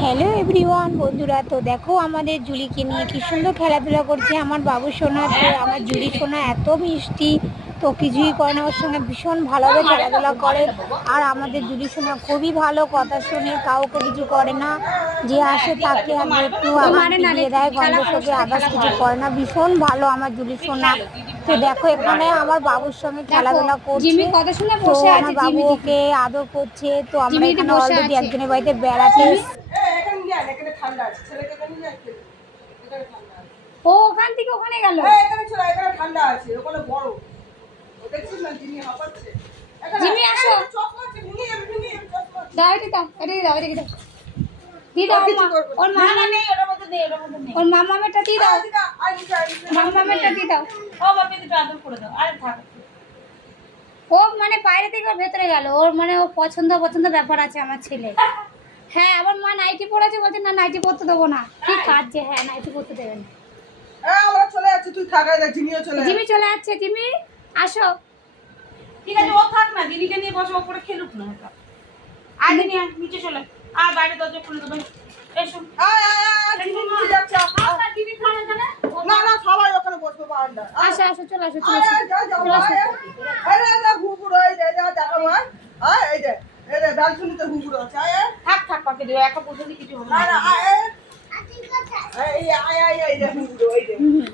Hello everyone বন্ধুরা, তো দেখো আমাদের জুলিকে নিয়ে কি সুন্দর খেলাধুলা করছে আমার বাবু সোনা। তো আমার জুলি সোনা এত মিষ্টি, তো কিছুই করে না, ওর সঙ্গে ভীষণ ভালোভাবে খেলাধুলা করে। আর আমাদের জুলি সোনা খুবই ভালো, কথা শুনে, কাউকে কিছু করে না, যে আসে তাকে আগে একটু হাঁটি দিয়ে দেয়, গন্ধ সঙ্গে আদার্স কিছু করে না। ভীষণ ভালো আমার জুলি সোনা। তো দেখো এখানে আমার বাবুর সঙ্গে খেলাধুলা করছে, তো আমার বাবু ওকে আদর করছে। তো আমরা এখানে অলরেডি একজনের বাড়িতে বেড়াতে ও ওখান থেকে ওখানে গেল। এখানে চলো, এখানে ঠান্ডা আছে, ওখানে বড়। ও দেখছিস না জিমি হাঁপাচ্ছে। জিমি আসো। চশমা আছে, ভেঙে যাবে, ভেঙে যাবে চশমা। দাও এটা দাও, এটা দাও, এটা দাও। দি দাও ওর মামা নেই, ওর মধ্যে নেই, ওর মধ্যে নেই। ওর মামামেরটা দি দাও, মামামেরটা দি দাও। ও বাপি দুটো আদর করে দাও। আরে থাক। ও মানে বাইরে থেকে ওর ভেতরে গেল, ওর মানে ও পছন্দ ব্যাপার আছে আমার ছেলে। হ্যাঁ, আমার মা নাইটি পরেছে, বলছে না নাইটি পরতে দেবো না। কি কাজ যে, হ্যাঁ নাইটি পরতে দেবে না। আমরা চলে যাচ্ছি, তুই থাকা যা, জিমিও চলে জিমি চলে যাচ্ছে। জিমি আসো। ঠিক আছে, ও থাক না, দিদিকে নিয়ে বসে ওপরে খেলুক না। আর দিদি নিচে চলে, আর বাইরে দরজা খুলে দেবে। এসো। আয় আয় আয়, জিমি নিচে যাচ্ছে। আপনার দিদি খাবে জানে? না না, সবাই ওখানে বসবে বারান্দা। আসো আসো, চলে আসো, চলে আয় আসো। আয়, যা যা, আয় আয়, যা ঘুঘুর, এই যে যা দেখাবো। আয় এই যে, এই যে ব্যালকনিতে ঘুঘুর আছে। আয় আয়, থাক থাক, পাকে দিও, একা বসে দিয়ে কিছু হবে না না। না, আয় আয়, এই আয় আয়, এই যে ঘুঘুর, এই যে ঘুঘুর।